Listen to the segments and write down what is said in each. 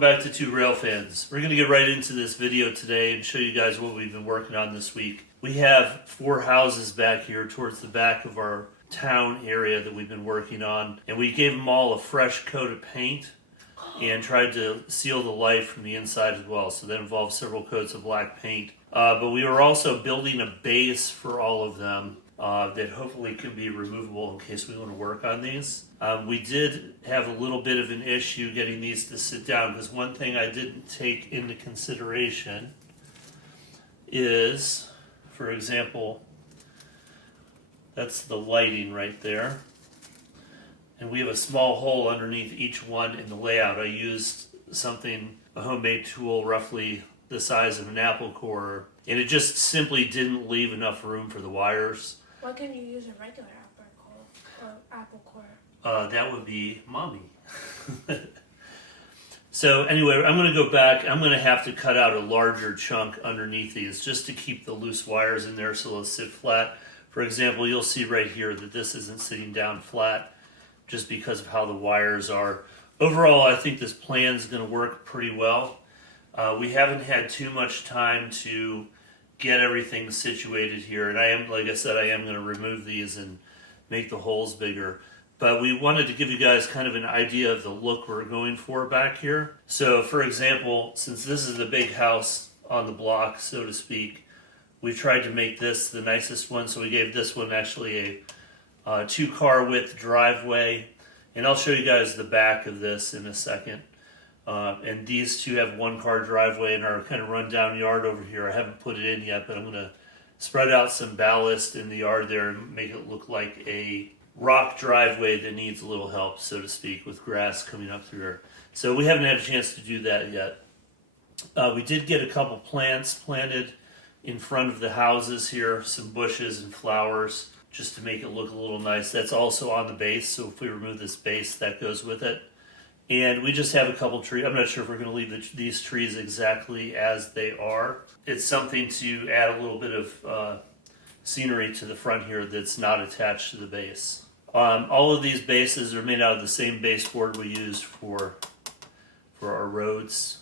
welcome back to Two Rail Fans. We're going to get right into this video today and show you guys what we've been working on this week. We have 4 houses back here towards the back of our town area that we've been working on, and we gave them all a fresh coat of paint and tried to seal the light from the inside as well. So that involves several coats of black paint. But we were also building a base for all of them that hopefully can be removable in case we want to work on these. We did have a little bit of an issue getting these to sit down, because one thing I didn't take into consideration is, for example, that's the lighting right there. And we have a small hole underneath each one in the layout. I used a homemade tool roughly the size of an apple core, and it just simply didn't leave enough room for the wires. Why can't you use a regular apple core? That would be mommy. So anyway, I'm going to go back. I'm going to have to cut out a larger chunk underneath these just to keep the loose wires in there so they'll sit flat. For example, you'll see right here that this isn't sitting down flat just because of how the wires are. Overall, I think this plan is going to work pretty well. We haven't had too much time to get everything situated here, and like I said, I am going to remove these and make the holes bigger. But we wanted to give you guys kind of an idea of the look we're going for back here. So, for example, since this is the big house on the block, so to speak, we tried to make this the nicest one, so we gave this one actually a 2-car width driveway, and I'll show you guys the back of this in a second. And these two have 1-car driveway in our kind of rundown yard over here. I haven't put it in yet, but I'm going to spread out some ballast in the yard there and make it look like a rock driveway that needs a little help, so to speak, with grass coming up through here. So we haven't had a chance to do that yet. We did get a couple plants planted in front of the houses here, some bushes and flowers, just to make it look a little nice. That's also on the base, so if we remove this base, that goes with it. And we just have a couple trees. I'm not sure if we're going to leave these trees exactly as they are. It's something to add a little bit of scenery to the front here that's not attached to the base. All of these bases are made out of the same baseboard we use for our roads.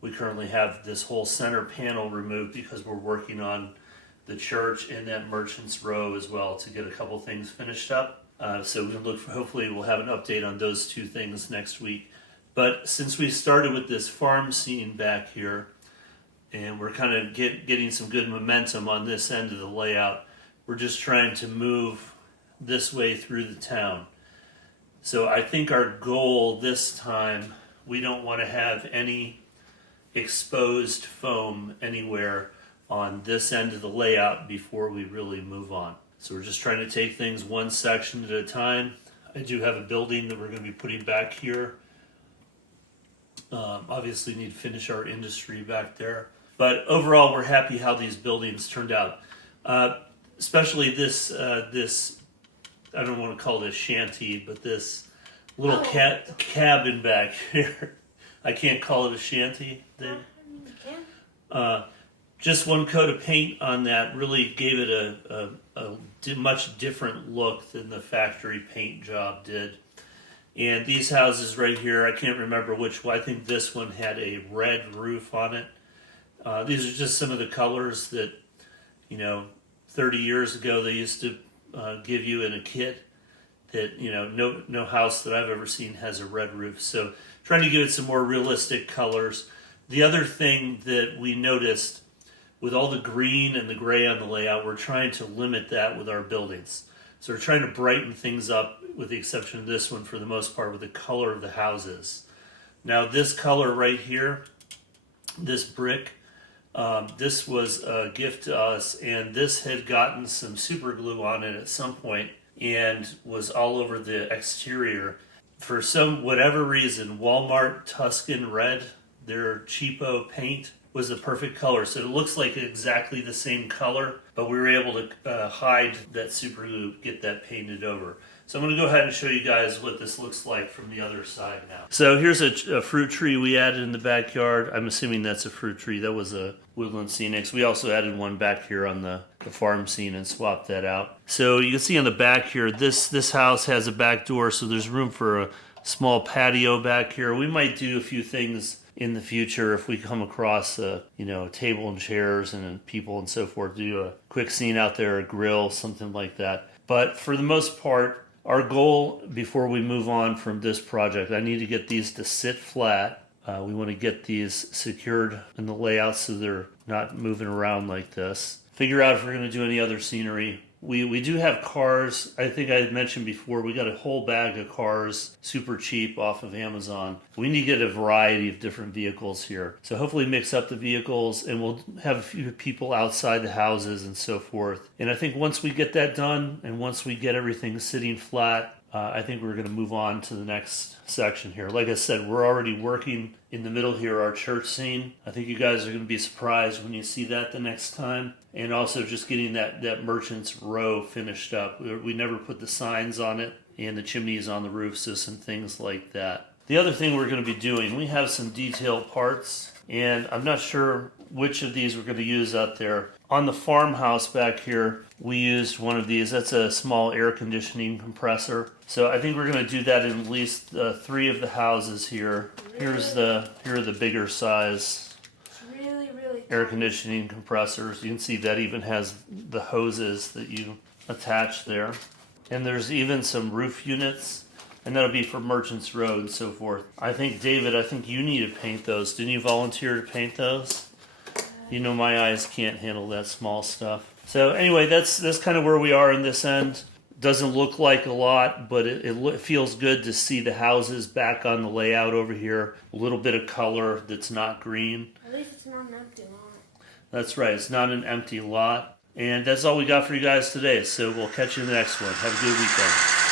We currently have this whole center panel removed because we're working on the church and that Merchants Row as well to get a couple things finished up. So we can look for, hopefully we'll have an update on those 2 things next week. But since we started with this farm scene back here, and we're kind of getting some good momentum on this end of the layout, we're just trying to move this way through the town. So I think our goal this time, we don't want to have any exposed foam anywhere on this end of the layout before we really move on. So we're just trying to take things one section at a time. I do have a building that we're going to be putting back here. Obviously need to finish our industry back there. But overall, we're happy how these buildings turned out. Especially this, I don't want to call it a shanty, but this little cabin back here. I can't call it a shanty. You can. Just 1 coat of paint on that really gave it a much different look than the factory paint job did. And these houses right here, I can't remember which one. I think this one had a red roof on it. These are just some of the colors that, 30 years ago they used to give you in a kit that, no house that I've ever seen has a red roof. So trying to give it some more realistic colors. The other thing that we noticed, with all the green and the gray on the layout, we're trying to limit that with our buildings. So we're trying to brighten things up, with the exception of this one for the most part, with the color of the houses. Now this color right here, this brick, this was a gift to us, and this had gotten some super glue on it at some point and was all over the exterior. For whatever reason, Walmart Tuscan Red, their cheapo paint, was the perfect color. So it looks like exactly the same color, but we were able to hide that super glue, get that painted over. So I'm going to go ahead and show you guys what this looks like from the other side now. So here's a fruit tree we added in the backyard. I'm assuming that's a fruit tree. That was a Woodland Scenics. We also added one back here on the farm scene and swapped that out. So you can see on the back here, this house has a back door, so there's room for small patio back here. We might do a few things in the future if we come across a table and chairs and people and so forth. Do a quick scene out there, a grill, something like that. But for the most part, our goal before we move on from this project, I need to get these to sit flat. We want to get these secured in the layout so they're not moving around like this. Figure out if we're going to do any other scenery. We do have cars. I think I had mentioned before, we got a whole bag of cars, super cheap off of Amazon. We need to get a variety of different vehicles here. So hopefully mix up the vehicles, and we'll have a few people outside the houses and so forth. And I think once we get that done, and once we get everything sitting flat, I think we're going to move on to the next section here. Like I said, we're already working in the middle here, our church scene. I think you guys are going to be surprised when you see that the next time. And also just getting that merchant's row finished up. We never put the signs on it, and the chimneys on the roof, so some things like that. The other thing we're going to be doing, we have some detailed parts, and I'm not sure which of these we're going to use out there. On the farmhouse back here, we used one of these. That's a small air conditioning compressor. So I think we're going to do that in at least 3 of the houses here. Here are the bigger size air conditioning compressors. You can see that even has the hoses that you attach there. And there's even some roof units, and that'll be for Merchants Road and so forth. David, I think you need to paint those. Didn't you volunteer to paint those? You know my eyes can't handle that small stuff. So anyway, that's kind of where we are in this end. Doesn't look like a lot, but it feels good to see the houses back on the layout over here. A little bit of color that's not green. At least it's not an empty lot. That's right, it's not an empty lot. And that's all we got for you guys today, so we'll catch you in the next one. Have a good weekend.